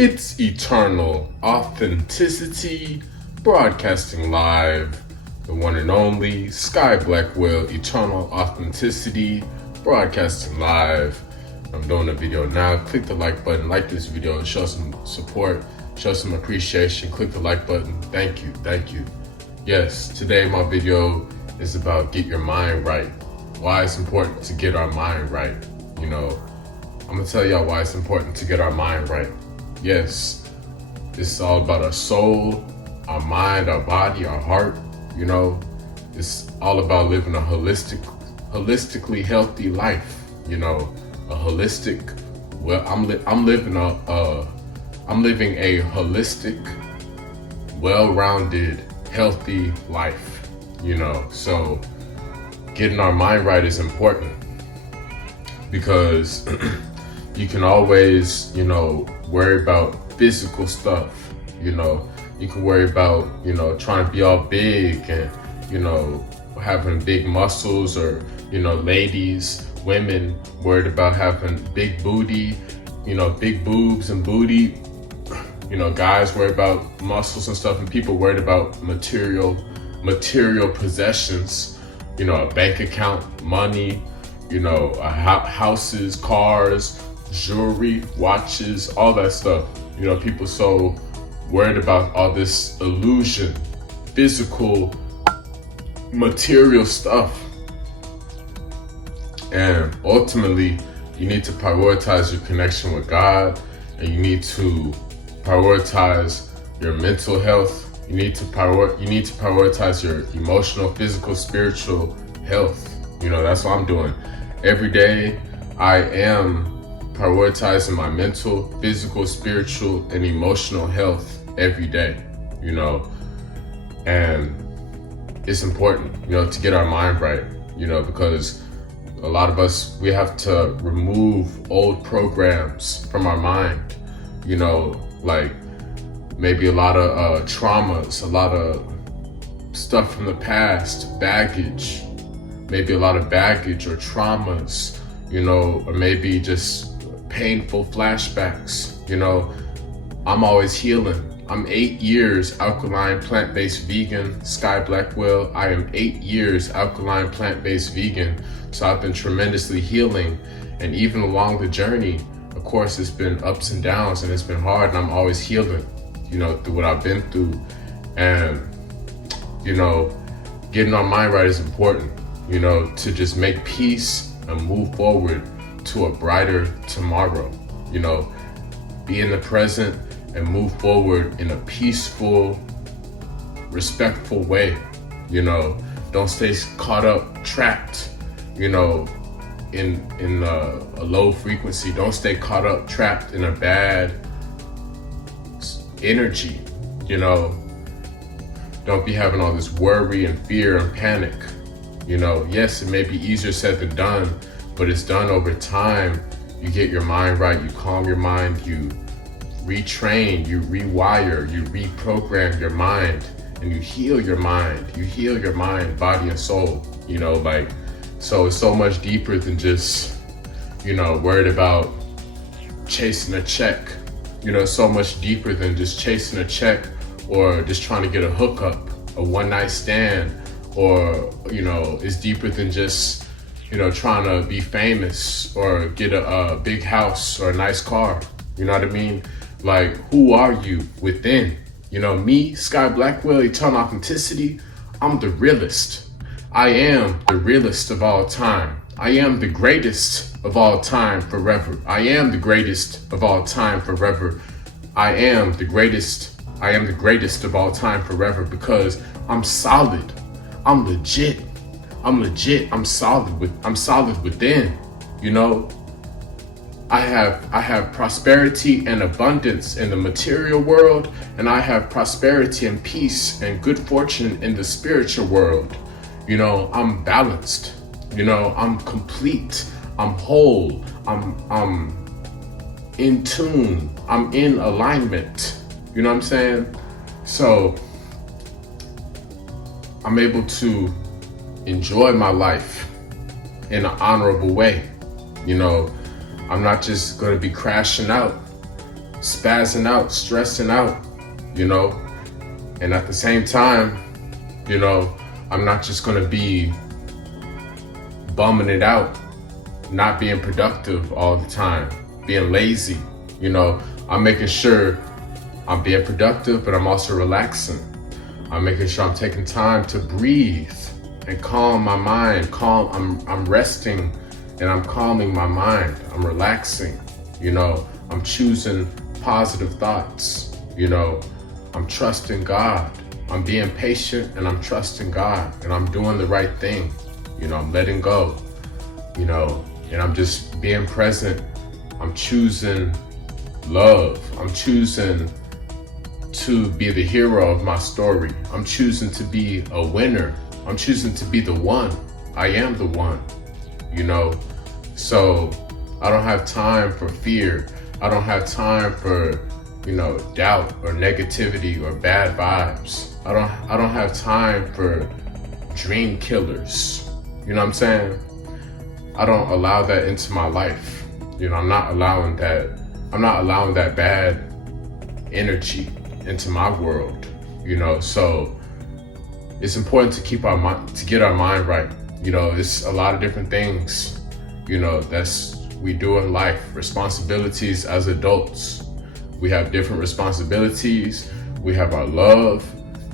It's eternal authenticity, broadcasting live, the one and only Blackwell, eternal authenticity, broadcasting live. I'm doing a video now. Click the like button, like this video, and show some support, show some appreciation. Click the like button. Thank you. Yes, today my video is about get your mind right. Why it's important to get our mind right. I'm gonna tell y'all why it's important to get our mind right. Yes, this is all about our soul, our mind, our body, our heart. It's all about living a holistically healthy life. A holistic. Well, I'm living a holistic, well-rounded, healthy life. So getting our mind right is important because you can always, worry about physical stuff. You can worry about, trying to be all big and, having big muscles, or, ladies, women worried about having big booty, big boobs and booty. Guys worry about muscles and stuff, and people worried about material possessions, a bank account, money, houses, cars, jewelry, watches, all that stuff. People so worried about all this illusion, physical, material stuff. And ultimately, you need to prioritize your connection with God, and you need to prioritize your mental health. You need to prioritize your emotional, physical, spiritual health. That's what I'm doing. Every day, I am prioritizing my mental, physical, spiritual, and emotional health every day, and it's important, to get our mind right, because a lot of us, we have to remove old programs from our mind, like maybe a lot of traumas, a lot of stuff from the past, baggage, maybe a lot of baggage or traumas, or maybe just painful flashbacks. I'm always healing. I'm 8 years alkaline plant-based vegan, Blackwell. I am 8 years alkaline plant-based vegan. So I've been tremendously healing. And even along the journey, of course, it's been ups and downs and it's been hard, and I'm always healing, through what I've been through. And, getting our mind right is important, to just make peace and move forward to a brighter tomorrow. Be in the present and move forward in a peaceful, respectful way. Don't stay caught up, trapped, in a low frequency. Don't stay caught up, trapped in a bad energy. Don't be having all this worry and fear and panic. Yes, it may be easier said than done, but it's done over time. You get your mind right, you calm your mind, you retrain, you rewire, you reprogram your mind, and you heal your mind. You heal your mind, body, and soul. So it's so much deeper than just, worried about chasing a check. So much deeper than just chasing a check, or just trying to get a hookup, a one-night stand, or, it's deeper than just, trying to be famous or get a big house or a nice car. You know what I mean? Like, who are you within? Me, Blackwell, eternal authenticity, I'm the realest. I am the realest of all time. I am the greatest of all time forever. I am the greatest of all time forever. I am the greatest. I am the greatest of all time forever because I'm solid. I'm legit. I'm solid within. I have prosperity and abundance in the material world, and I have prosperity and peace and good fortune in the spiritual world. I'm balanced. I'm complete. I'm whole. I'm in tune. I'm in alignment. You know what I'm saying? So I'm able to enjoy my life in an honorable way. I'm not just going to be crashing out spazzing out, stressing out, you know. And at the same time, you know, I'm not just gonna be bumming it out, not being productive all the time, being lazy, you know. I'm making sure I'm being productive, but I'm also relaxing. I'm making sure I'm taking time to breathe and calm my mind. I'm resting and I'm calming my mind. I'm relaxing, you know. I'm choosing positive thoughts, you know. I'm trusting God. I'm being patient and I'm trusting God, and I'm doing the right thing. You know, I'm letting go, you know, and I'm just being present. I'm choosing love. I'm choosing to be the hero of my story. I'm choosing to be a winner. I'm choosing to be the one. I am the one, you know. So I don't have time for fear. I don't have time for, you know, doubt or negativity or bad vibes. I don't have time for dream killers. You know what I'm saying? I don't allow that into my life. You know, I'm not allowing that bad energy into my world, you know. So it's important to keep our mind, to get our mind right. You know, it's a lot of different things, you know, we do in life. Responsibilities as adults. We have different responsibilities. We have our love,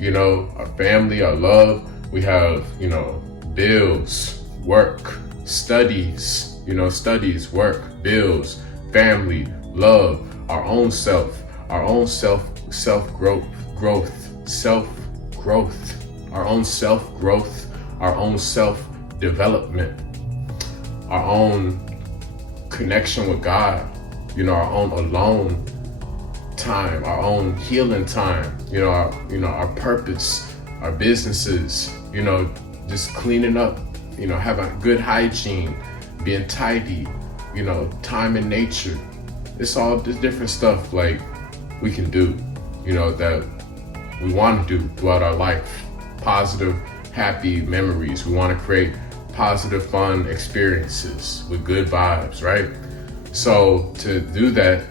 you know, our family, our love. We have, you know, bills, work, studies, you know, studies, work, bills, family, love, our own self growth, our own self growth, our own self development, our own connection with God, you know, our own alone time, our own healing time, you know, our purpose, our businesses, you know, just cleaning up, you know, having good hygiene, being tidy, you know, time in nature. It's all this different stuff like we can do, you know, that we want to do throughout our life. Positive, happy memories. We want to create positive, fun experiences with good vibes, right? So to do that,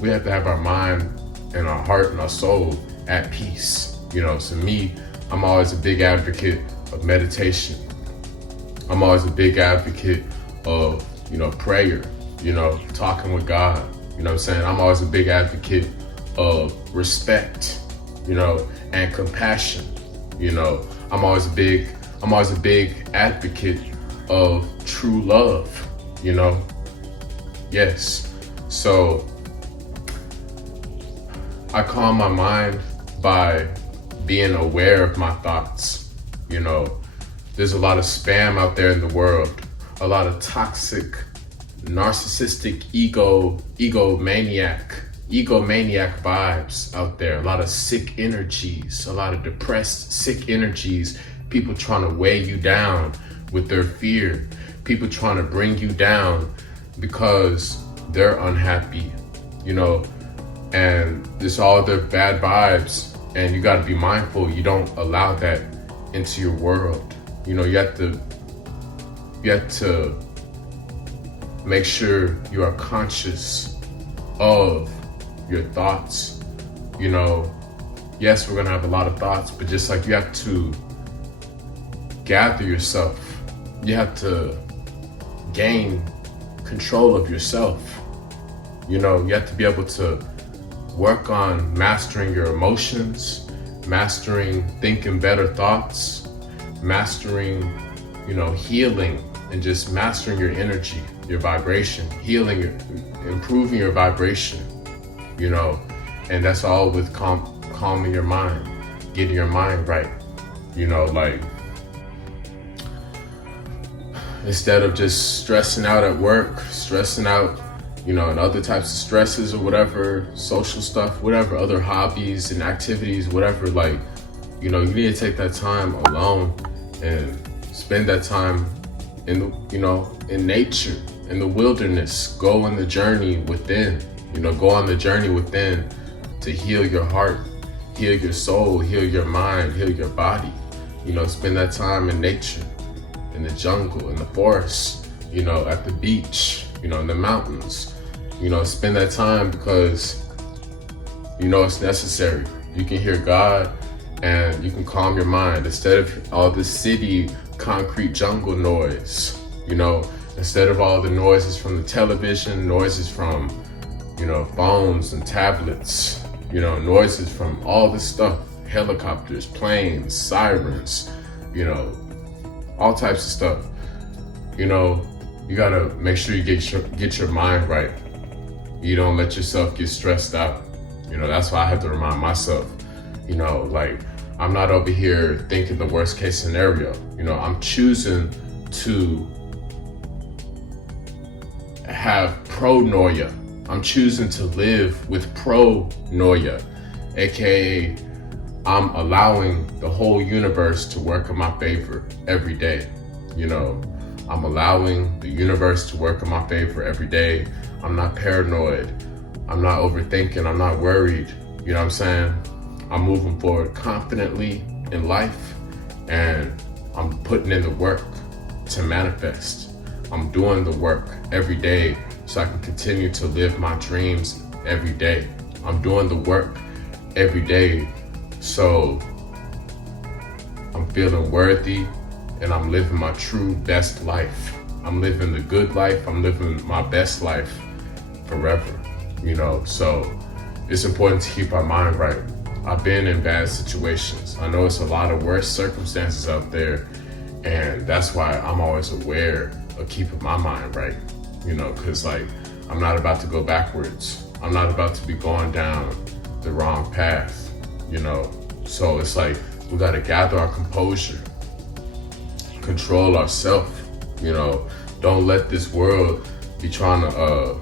we have to have our mind and our heart and our soul at peace. You know, so me, I'm always a big advocate of meditation. I'm always a big advocate of, you know, prayer, you know, talking with God. You know what I'm saying? I'm always a big advocate of respect, you know, and compassion. You know, I'm always a big advocate of true love, you know? Yes. So I calm my mind by being aware of my thoughts. You know, there's a lot of spam out there in the world, a lot of toxic, narcissistic egomaniac vibes out there, a lot of sick energies, a lot of depressed, sick energies, people trying to weigh you down with their fear, people trying to bring you down because they're unhappy, you know, and this all their bad vibes, and you got to be mindful you don't allow that into your world. You know, you have to make sure you are conscious of your thoughts. You know, yes, we're gonna have a lot of thoughts, but just like you have to gather yourself, you have to gain control of yourself. You know, you have to be able to work on mastering your emotions, mastering thinking better thoughts, mastering, you know, healing, and just mastering your energy, your vibration, healing, improving your vibration, you know, and that's all with calming your mind, getting your mind right, you know, like instead of just stressing out at work, stressing out, you know, and other types of stresses or whatever, social stuff, whatever, other hobbies and activities, whatever, like, you know, you need to take that time alone and spend that time in, you know, in nature, in the wilderness. Go on the journey within, you know, go on the journey within to heal your heart, heal your soul, heal your mind, heal your body. You know, spend that time in nature, in the jungle, in the forest, you know, at the beach, you know, in the mountains. You know, spend that time because You know it's necessary. You can hear God and you can calm your mind instead of all this city concrete jungle noise. You know, instead of all the noises from the television, noises from, you know, phones and tablets, you know, noises from all this stuff, helicopters, planes, sirens, you know, all types of stuff. You know, you gotta make sure you get your mind right. You don't let yourself get stressed out. You know, that's why I have to remind myself, you know, like, I'm not over here thinking the worst case scenario. You know, I'm choosing to have pronoia. I'm choosing to live with pronoia, aka I'm allowing the whole universe to work in my favor every day. You know, I'm allowing the universe to work in my favor every day. I'm not paranoid. I'm not overthinking. I'm not worried. You know what I'm saying? I'm moving forward confidently in life, and I'm putting in the work to manifest. I'm doing the work every day so I can continue to live my dreams every day. I'm doing the work every day so I'm feeling worthy and I'm living my true best life. I'm living the good life. I'm living my best life forever, you know? So it's important to keep our mind right. I've been in bad situations. I know it's a lot of worse circumstances out there, and that's why I'm always aware of keeping my mind right, you know, because like I'm not about to go backwards. I'm not about to be going down the wrong path, you know. So it's like we got to gather our composure, control ourselves, you know. Don't let this world be trying to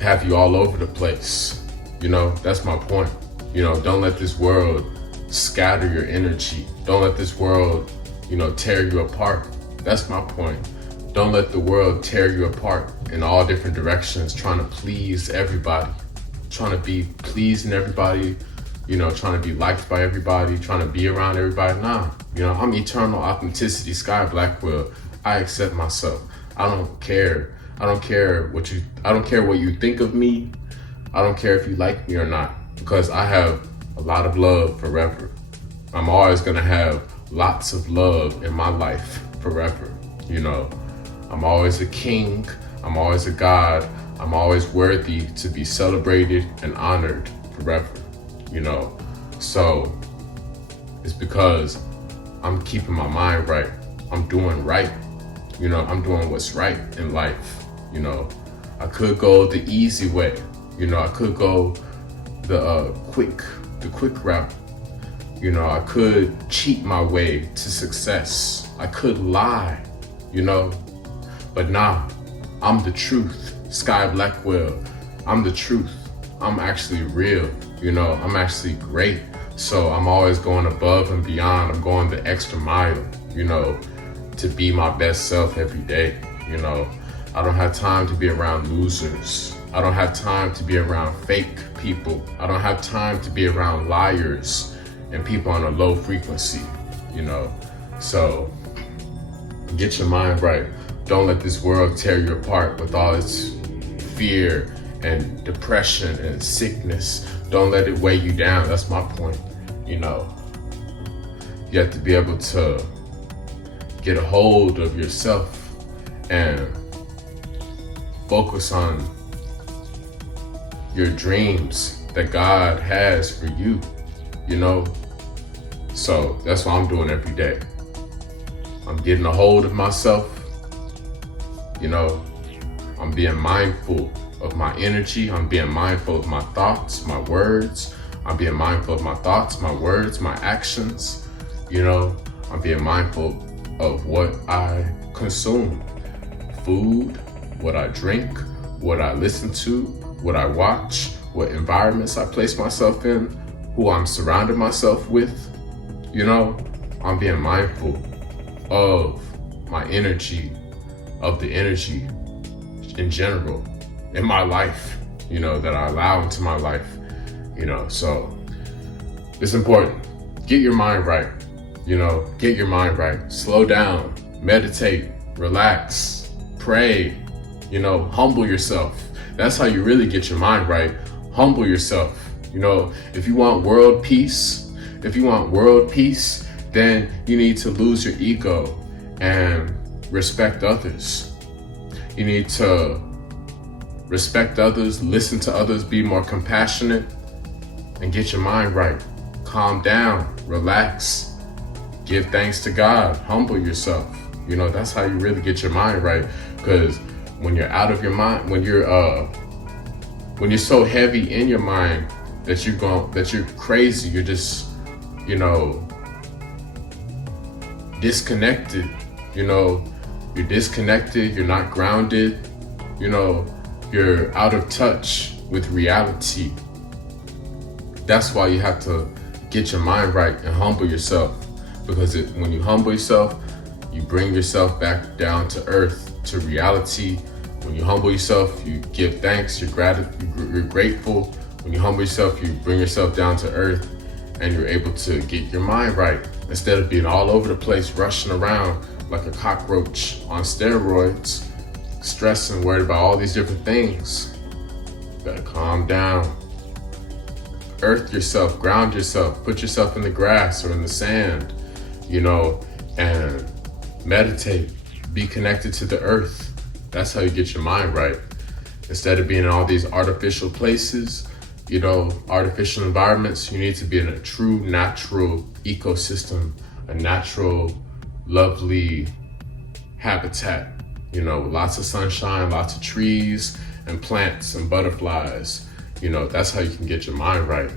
have you all over the place. You know, that's my point. You know, don't let this world scatter your energy. Don't let this world, you know, tear you apart. That's my point. Don't let the world tear you apart in all different directions, trying to please everybody, trying to be pleasing everybody, you know, trying to be liked by everybody, trying to be around everybody. Nah, you know, I'm eternal authenticity, Sky Blackwell. I accept myself. I don't care. I don't care what you think of me. I don't care if you like me or not, because I have a lot of love forever. I'm always gonna have lots of love in my life forever. You know, I'm always a king. I'm always a god. I'm always worthy to be celebrated and honored forever. You know, so it's because I'm keeping my mind right. I'm doing right. You know, I'm doing what's right in life. You know, I could go the easy way. You know, I could go the quick route. You know, I could cheat my way to success. I could lie, you know, but nah, I'm the truth. Sky Blackwell, I'm the truth. I'm actually real, you know, I'm actually great. So I'm always going above and beyond. I'm going the extra mile, you know, to be my best self every day. You know, I don't have time to be around losers. I don't have time to be around fake people. I don't have time to be around liars and people on a low frequency, you know. So get your mind right. Don't let this world tear you apart with all its fear and depression and sickness. Don't let it weigh you down. That's my point, you know. You have to be able to get a hold of yourself and focus on your dreams that God has for you, you know? So that's what I'm doing every day. I'm getting a hold of myself, you know? I'm being mindful of my energy. I'm being mindful of my thoughts, my words. I'm being mindful of my thoughts, my words, my actions, you know? I'm being mindful of what I consume, food, what I drink, what I listen to, what I watch, what environments I place myself in, who I'm surrounding myself with. You know, I'm being mindful of my energy, of the energy in general in my life, you know, that I allow into my life, you know. So it's important. Get your mind right, you know, get your mind right. Slow down, meditate, relax, pray, you know, humble yourself. That's how you really get your mind right. Humble yourself. If you want world peace, then you need to lose your ego and respect others. You need to respect others, listen to others, be more compassionate, and get your mind right. Calm down, relax, give thanks to God, humble yourself. That's how you really get your mind right. Because when you're out of your mind, when you're so heavy in your mind that you're crazy, you're just, disconnected. You're disconnected, you're not grounded, you're out of touch with reality. That's why you have to get your mind right and humble yourself. Because when you humble yourself, you bring yourself back down to earth, to reality. When you humble yourself, you give thanks, you're grateful. When you humble yourself, you bring yourself down to earth, and you're able to get your mind right. Instead of being all over the place, rushing around like a cockroach on steroids, stressing, worried about all these different things. You gotta calm down. Earth yourself, ground yourself, put yourself in the grass or in the sand, and meditate. Be connected to the earth. That's how you get your mind right. Instead of being in all these artificial places, artificial environments, you need to be in a true natural ecosystem, a natural, lovely habitat, lots of sunshine, lots of trees and plants and butterflies. That's how you can get your mind right,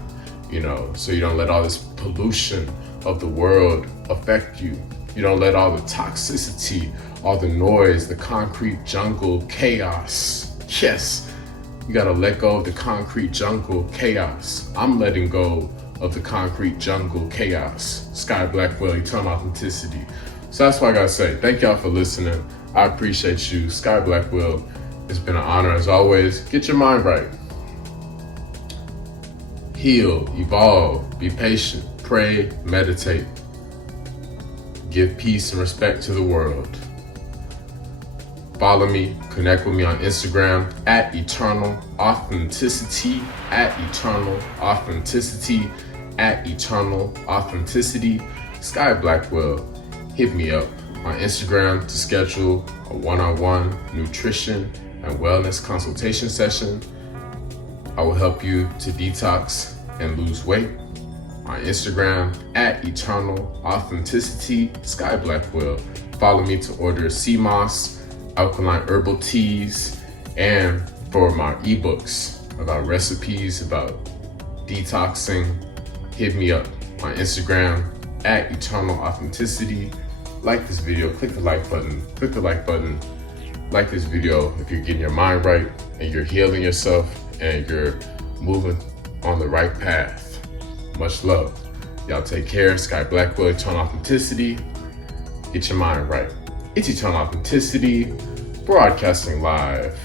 so you don't let all this pollution of the world affect you. You don't let all the toxicity, all the noise, the concrete jungle chaos. Yes, you gotta let go of the concrete jungle chaos. I'm letting go of the concrete jungle chaos. Sky Blackwell, Eternal Authenticity. So that's what I gotta say. Thank y'all for listening. I appreciate you. Sky Blackwell, it's been an honor as always. Get your mind right. Heal, evolve, be patient, pray, meditate. Give peace and respect to the world. Follow me, connect with me on Instagram at Eternal Authenticity, at Eternal Authenticity, at Eternal Authenticity. Sky Blackwell, hit me up on Instagram to schedule a one-on-one nutrition and wellness consultation session. I will help you to detox and lose weight. On Instagram at Eternal Authenticity, Sky Blackwell. Follow me to order sea moss, alkaline herbal teas, and for my ebooks about recipes, about detoxing. Hit me up on Instagram at Eternal Authenticity. Like this video, click the like button, like this video if you're getting your mind right and you're healing yourself and you're moving on the right path. Much love. Y'all take care. Sky Blackwell, Eternal Authenticity. Get your mind right. It's Eternal Authenticity, broadcasting live.